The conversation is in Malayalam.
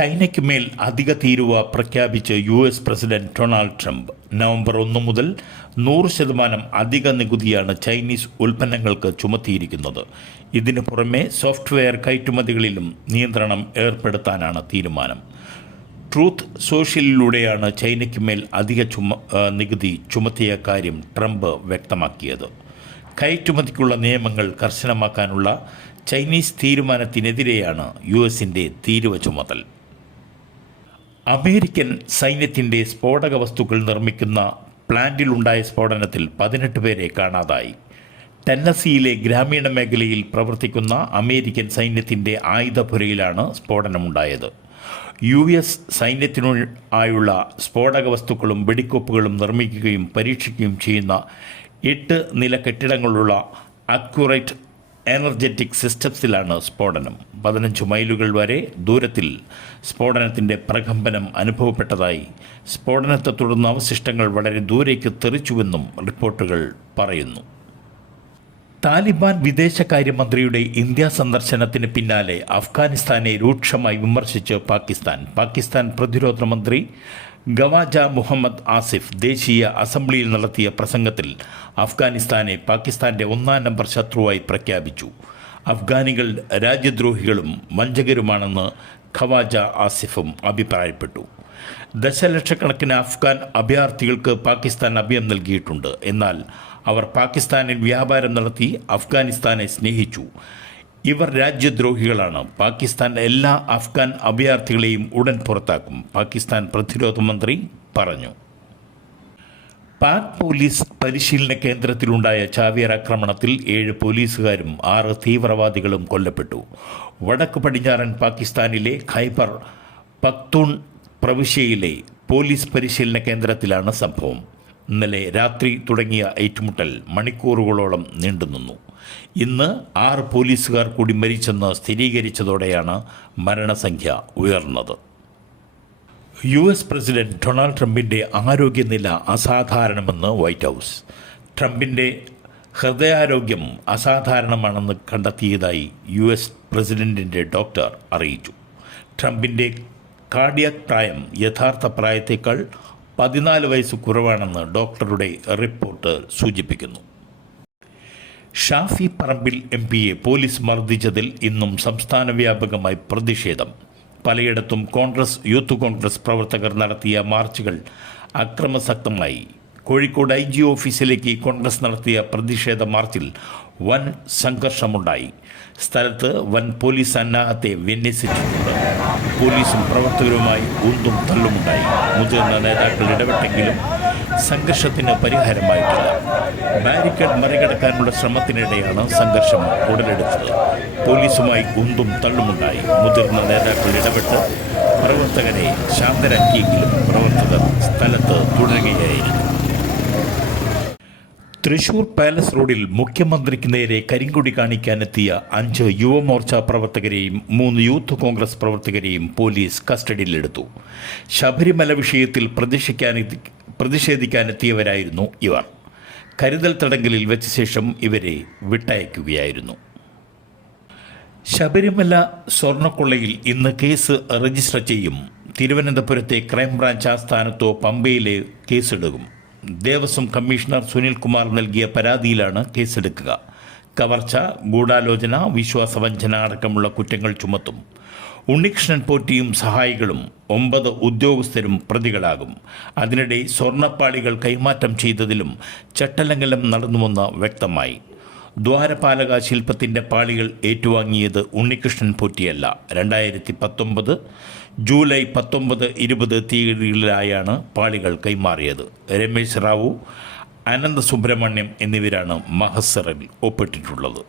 ചൈനയ്ക്ക് മേൽ അധിക തീരുവ പ്രഖ്യാപിച്ച് US president Donald Trump. November 1 മുതൽ 100% അധിക നികുതിയാണ് ചൈനീസ് ഉൽപ്പന്നങ്ങൾക്ക് ചുമത്തിയിരിക്കുന്നത്. ഇതിനു പുറമെ സോഫ്റ്റ്വെയർ കയറ്റുമതികളിലും നിയന്ത്രണം ഏർപ്പെടുത്താനാണ് തീരുമാനം. ട്രൂത്ത് സോഷ്യലിലൂടെയാണ് ചൈനയ്ക്ക് മേൽ അധിക നികുതി ചുമത്തിയ കാര്യം ട്രംപ് വ്യക്തമാക്കിയത്. കയറ്റുമതിക്കുള്ള നിയമങ്ങൾ കർശനമാക്കാനുള്ള ചൈനീസ് തീരുമാനത്തിനെതിരെയാണ് US-ന്റെ തീരുവ ചുമത്തൽ. അമേരിക്കൻ സൈന്യത്തിൻ്റെ സ്ഫോടക വസ്തുക്കൾ നിർമ്മിക്കുന്ന പ്ലാന്റിലുണ്ടായ സ്ഫോടനത്തിൽ 18 പേരെ കാണാതായി. ടെന്നസിയിലെ ഗ്രാമീണ മേഖലയിൽ പ്രവർത്തിക്കുന്ന അമേരിക്കൻ സൈന്യത്തിൻ്റെ ആയുധപുരയിലാണ് സ്ഫോടനമുണ്ടായത്. US സൈന്യത്തിനായുള്ള സ്ഫോടക വസ്തുക്കളും വെടിക്കോപ്പുകളും നിർമ്മിക്കുകയും പരീക്ഷിക്കുകയും ചെയ്യുന്ന 8 നില കെട്ടിടങ്ങളുള്ള അക്യുറേറ്റ് എനർജറ്റിക് സിസ്റ്റംസിലാണ് സ്ഫോടനം. 15 മൈലുകൾ വരെ ദൂരത്തിൽ സ്ഫോടനത്തിൻ്റെ പ്രകമ്പനം അനുഭവപ്പെട്ടതായി, സ്ഫോടനത്തെ തുടർന്ന് അവശിഷ്ടങ്ങൾ വളരെ ദൂരേക്ക് തെറിച്ചുവെന്നും റിപ്പോർട്ടുകൾ പറയുന്നു. താലിബാൻ വിദേശകാര്യമന്ത്രിയുടെ ഇന്ത്യ സന്ദർശനത്തിന് പിന്നാലെ അഫ്ഗാനിസ്ഥാനെ രൂക്ഷമായി വിമർശിച്ച് പാകിസ്ഥാൻ പ്രതിരോധ മന്ത്രി ഖവാജ മുഹമ്മദ് ആസിഫ് ദേശീയ അസംബ്ലിയിൽ നടത്തിയ പ്രസംഗത്തിൽ അഫ്ഗാനിസ്ഥാനെ പാകിസ്ഥാൻ്റെ 1-ാം നമ്പർ ശത്രുവായി പ്രഖ്യാപിച്ചു. അഫ്ഗാനികൾ രാജ്യദ്രോഹികളും വഞ്ചകരുമാണെന്ന് ഖവാജ ആസിഫും അഭിപ്രായപ്പെട്ടു. ദശലക്ഷക്കണക്കിന് അഫ്ഗാൻ അഭയാർത്ഥികൾക്ക് പാകിസ്ഥാൻ അഭയം നൽകിയിട്ടുണ്ട്. എന്നാൽ അവർ പാകിസ്ഥാനിൽ വ്യാപാരം നടത്തി അഫ്ഗാനിസ്ഥാനെ സ്നേഹിച്ചു. ഇവർ രാജ്യദ്രോഹികളാണ്. പാകിസ്ഥാൻ എല്ലാ അഫ്ഗാൻ അഭയാർത്ഥികളെയും ഉടൻ പുറത്താക്കും, പാകിസ്ഥാൻ പ്രതിരോധ മന്ത്രി പറഞ്ഞു. പാക് പോലീസ് പരിശീലന കേന്ദ്രത്തിലുണ്ടായ ചാവേറാക്രമണത്തിൽ 7 പോലീസുകാരും 6 തീവ്രവാദികളും കൊല്ലപ്പെട്ടു. വടക്ക് പടിഞ്ഞാറൻ പാകിസ്ഥാനിലെ ഖൈബർ പഖ്തൂൺ പ്രവിശ്യയിലെ പോലീസ് പരിശീലന കേന്ദ്രത്തിലാണ് സംഭവം. ഇന്നലെ രാത്രി തുടങ്ങിയ ഏറ്റുമുട്ടൽ മണിക്കൂറുകളോളം നീണ്ടുനിന്നു. ഇന്ന് 6 പോലീസുകാർ കൂടി മരിച്ചെന്ന് സ്ഥിരീകരിച്ചതോടെയാണ് മരണസംഖ്യ ഉയർന്നത്. US പ്രസിഡന്റ് ഡൊണാൾഡ് ട്രംപിൻ്റെ ആരോഗ്യനില അസാധാരണമെന്ന് വൈറ്റ് ഹൗസ്. ട്രംപിൻ്റെ ഹൃദയാരോഗ്യം അസാധാരണമാണെന്ന് കണ്ടെത്തിയതായി US പ്രസിഡന്റിൻ്റെ ഡോക്ടർ അറിയിച്ചു. ട്രംപിൻ്റെ കാർഡിയാക് പ്രായം യഥാർത്ഥ പ്രായത്തേക്കാൾ 14 വയസ്സ് കുറവാണെന്ന് ഡോക്ടറുടെ റിപ്പോർട്ട് സൂചിപ്പിക്കുന്നു. ഷാഫി പറമ്പിൽ MPയെ പോലീസ് മർദ്ദിച്ചതിൽ ഇന്നും സംസ്ഥാന വ്യാപകമായി പ്രതിഷേധം. പലയിടത്തും യൂത്ത് കോൺഗ്രസ് പ്രവർത്തകർ നടത്തിയ മാർച്ചുകൾ അക്രമാസക്തമായി. കോഴിക്കോട് IG ഓഫീസിലേക്ക് കോൺഗ്രസ് നടത്തിയ പ്രതിഷേധ മാർച്ചിൽ വൻ സംഘർഷമുണ്ടായി. സ്ഥലത്ത് വൻ പോലീസ് സന്നാഹത്തെ വിന്യസിച്ചിട്ടുണ്ട്. പോലീസും പ്രവർത്തകരുമായി ഉന്തും തള്ളുമുണ്ടായി. മുതിർന്ന നേതാക്കൾ ഇടപെട്ടെങ്കിലും സംഘർഷത്തിന് പരിഹാരമായിട്ടില്ല. ബാരിക്കേഡ് മറികടക്കാനുള്ള ശ്രമത്തിനിടെയാണ് സംഘർഷം ഉടലെടുത്തത്. പോലീസുമായി ഉന്തും തള്ളുമുണ്ടായി. മുതിർന്ന നേതാക്കൾ ഇടപെട്ട് പ്രവർത്തകരെ ശാന്തരാക്കിയെങ്കിലും പ്രവർത്തകർ സ്ഥലത്ത് തുടരുകയായിരുന്നു. തൃശൂർ പാലസ് റോഡിൽ മുഖ്യമന്ത്രിക്ക് നേരെ കരിങ്കൊടി കാണിക്കാനെത്തിയ 5 യുവമോർച്ച പ്രവർത്തകരെയും 3 യൂത്ത് കോൺഗ്രസ് പ്രവർത്തകരെയും പോലീസ് കസ്റ്റഡിയിലെടുത്തു. ശബരിമല വിഷയത്തിൽ പ്രതിഷേധിക്കാനെത്തിയവരായിരുന്നു ഇവർ. കരുതൽ തടങ്കലിൽ വെച്ച ശേഷം ഇവരെ വിട്ടയക്കുകയായിരുന്നു. ശബരിമല സ്വർണ്ണക്കൊള്ളയിൽ ഇന്ന് കേസ് രജിസ്റ്റർ ചെയ്യും. തിരുവനന്തപുരത്തെ ക്രൈംബ്രാഞ്ച് ആസ്ഥാനത്തോ പമ്പയിലെ കേസെടുക്കും. ദേവസ്വം കമ്മീഷണർ സുനിൽകുമാർ നൽകിയ പരാതിയിലാണ് കേസെടുക്കുക. കവർച്ച, ഗൂഢാലോചന, വിശ്വാസവഞ്ചന അടക്കമുള്ള കുറ്റങ്ങൾ ചുമത്തും. ഉണ്ണികൃഷ്ണൻ പോറ്റിയും സഹായികളും 9 ഉദ്യോഗസ്ഥരും പ്രതികളാകും. അതിനിടെ സ്വർണ്ണപ്പാളികൾ കൈമാറ്റം ചെയ്തതിലും ചട്ടലംഘനം നടന്നുവെന്ന് വ്യക്തമായി. ദ്വാരപാലക ശില്പത്തിൻ്റെ പാളികൾ ഏറ്റുവാങ്ങിയത് ഉണ്ണികൃഷ്ണൻ പോറ്റിയല്ല. 2019 ജൂലൈ 19, 20 തീയതികളിലായാണ് പാളികൾ കൈമാറിയത്. രമേശ് റാവു, അനന്ത സുബ്രഹ്മണ്യം എന്നിവരാണ് മഹസറിൽ ഒപ്പിട്ടിട്ടുള്ളത്.